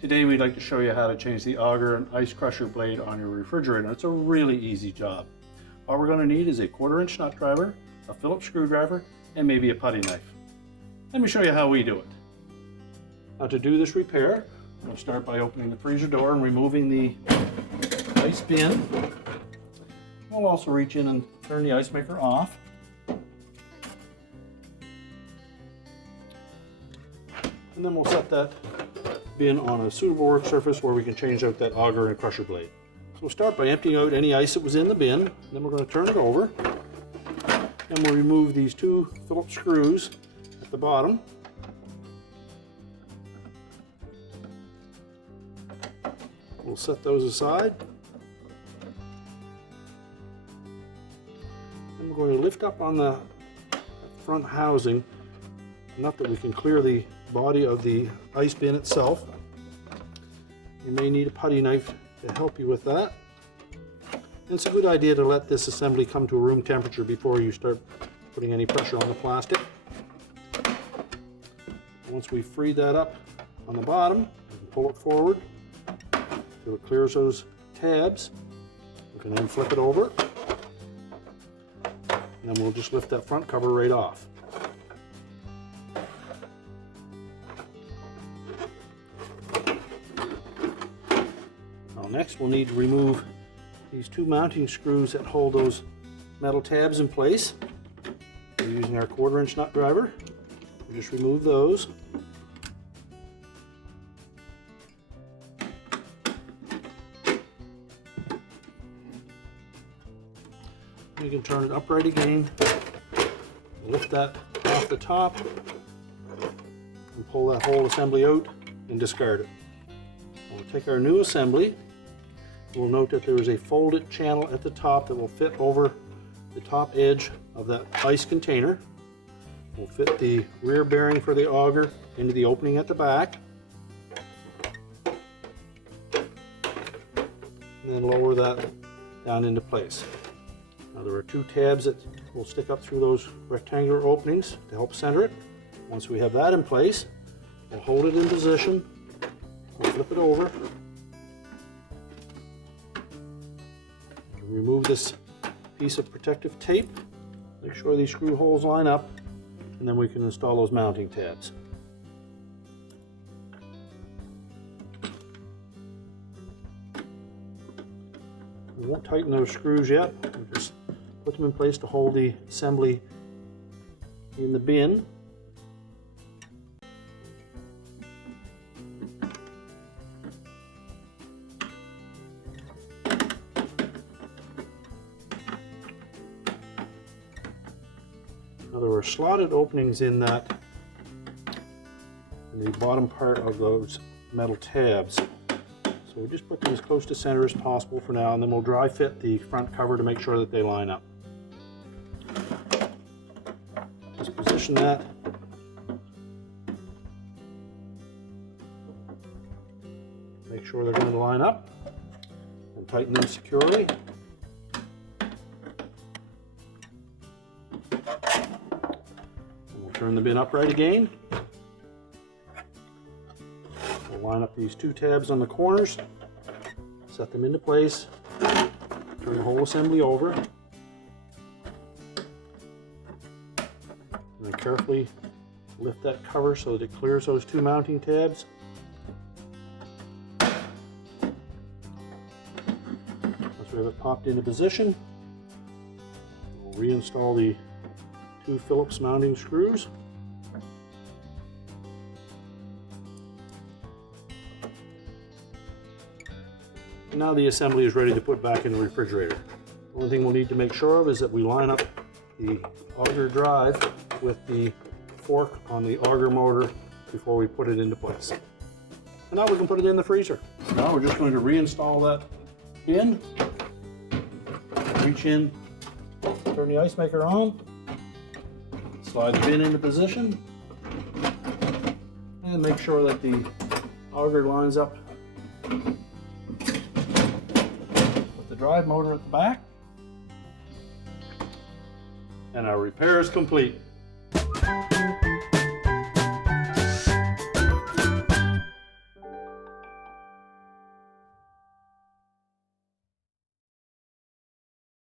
Today we'd like to show you how to change the auger and ice crusher blade on your refrigerator. It's a really easy job. All we're going to need is a 1/4-inch nut driver, a Phillips screwdriver, and maybe a putty knife. Let me show you how we do it. Now to do this repair, we'll start by opening the freezer door and removing the ice bin. We'll also reach in and turn the ice maker off. And then we'll set that bin on a suitable work surface where we can change out that auger and crusher blade. So we'll start by emptying out any ice that was in the bin. Then we're going to turn it over. And we'll remove these 2 Phillips screws at the bottom. We'll set those aside. And we're going to lift up on the front housing enough that we can clear the body of the ice bin itself. You may need a putty knife to help you with that. And it's a good idea to let this assembly come to a room temperature before you start putting any pressure on the plastic. Once we've freed that up on the bottom, we can pull it forward until it clears those tabs. We can then flip it over, and then we'll just lift that front cover right off. Next, we'll need to remove these 2 mounting screws that hold those metal tabs in place. We're using our 1/4-inch nut driver. We just remove those. You can turn it upright again, lift that off the top, and pull that whole assembly out and discard it. We'll take our new assembly. We'll note that there is a folded channel at the top that will fit over the top edge of that ice container. We'll fit the rear bearing for the auger into the opening at the back. And then lower that down into place. Now there are 2 tabs that will stick up through those rectangular openings to help center it. Once we have that in place, we'll hold it in position. We'll flip it over. Remove this piece of protective tape, make sure these screw holes line up, and then we can install those mounting tabs. We won't tighten those screws yet, we'll just put them in place to hold the assembly in the bin. Now there are slotted openings in the bottom part of those metal tabs. So we just put them as close to center as possible for now, and then we'll dry fit the front cover to make sure that they line up. Just position that. Make sure they're going to line up, and tighten them securely. Turn the bin upright again. We'll line up these 2 tabs on the corners, set them into place, turn the whole assembly over, and then carefully lift that cover so that it clears those 2 mounting tabs. Once we have it popped into position, we'll reinstall the 2 Phillips mounting screws. And now the assembly is ready to put back in the refrigerator. The only thing we'll need to make sure of is that we line up the auger drive with the fork on the auger motor before we put it into place. And now we can put it in the freezer. Now we're just going to reinstall that bin. Reach in, turn the ice maker on, slide the bin into position, and make sure that the auger lines up with the drive motor at the back. and our repair is complete.